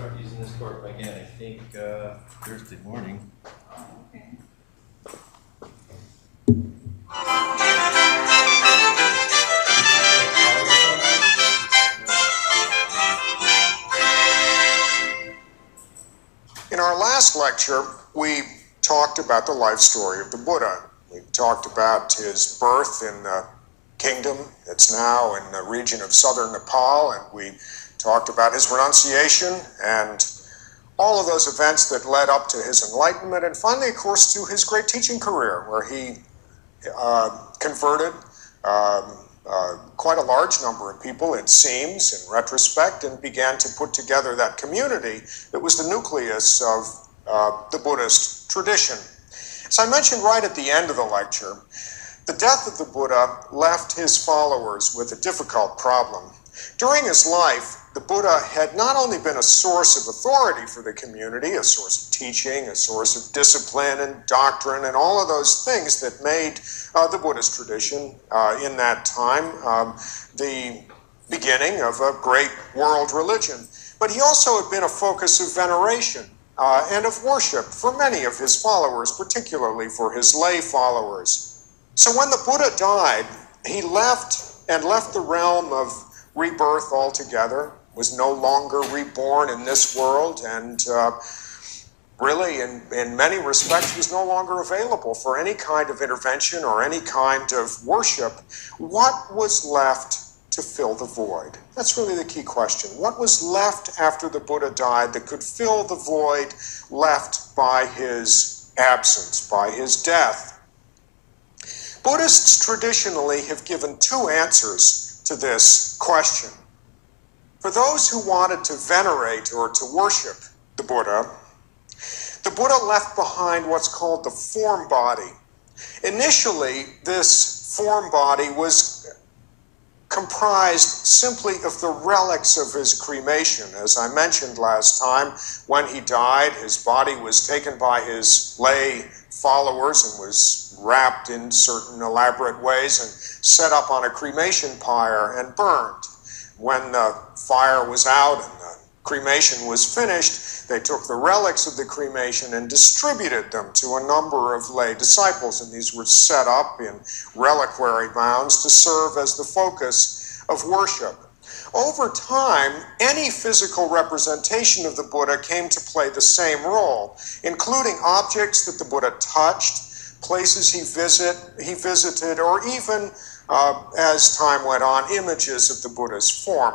start using this court again, I think, Thursday morning. Okay. In our last lecture, we talked about the life story of the Buddha. We talked about his birth in the kingdom that's now in the region of southern Nepal, and we talked about his renunciation and all of those events that led up to his enlightenment, and finally, of course, to his great teaching career, where he converted quite a large number of people, it seems, in retrospect, and began to put together that community that was the nucleus of the Buddhist tradition. As I mentioned right at the end of the lecture, the death of the Buddha left his followers with a difficult problem. During his life, the Buddha had not only been a source of authority for the community, a source of teaching, a source of discipline and doctrine, and all of those things that made the Buddhist tradition in that time the beginning of a great world religion. But he also had been a focus of veneration and of worship for many of his followers, particularly for his lay followers. So when the Buddha died, he left the realm of rebirth altogether, was no longer reborn in this world, and really, in many respects, was no longer available for any kind of intervention or any kind of worship. What was left to fill the void? That's really the key question. What was left after the Buddha died that could fill the void left by his absence, by his death? Buddhists traditionally have given two answers to this question. For those who wanted to venerate or to worship the Buddha left behind what's called the form body. Initially, this form body was comprised simply of the relics of his cremation. As I mentioned last time, when he died, his body was taken by his lay followers and was wrapped in certain elaborate ways and set up on a cremation pyre and burned. When the fire was out and the cremation was finished, they took the relics of the cremation and distributed them to a number of lay disciples, and these were set up in reliquary mounds to serve as the focus of worship. Over time, any physical representation of the Buddha came to play the same role, including objects that the Buddha touched, places he visited, or even, as time went on, images of the Buddha's form.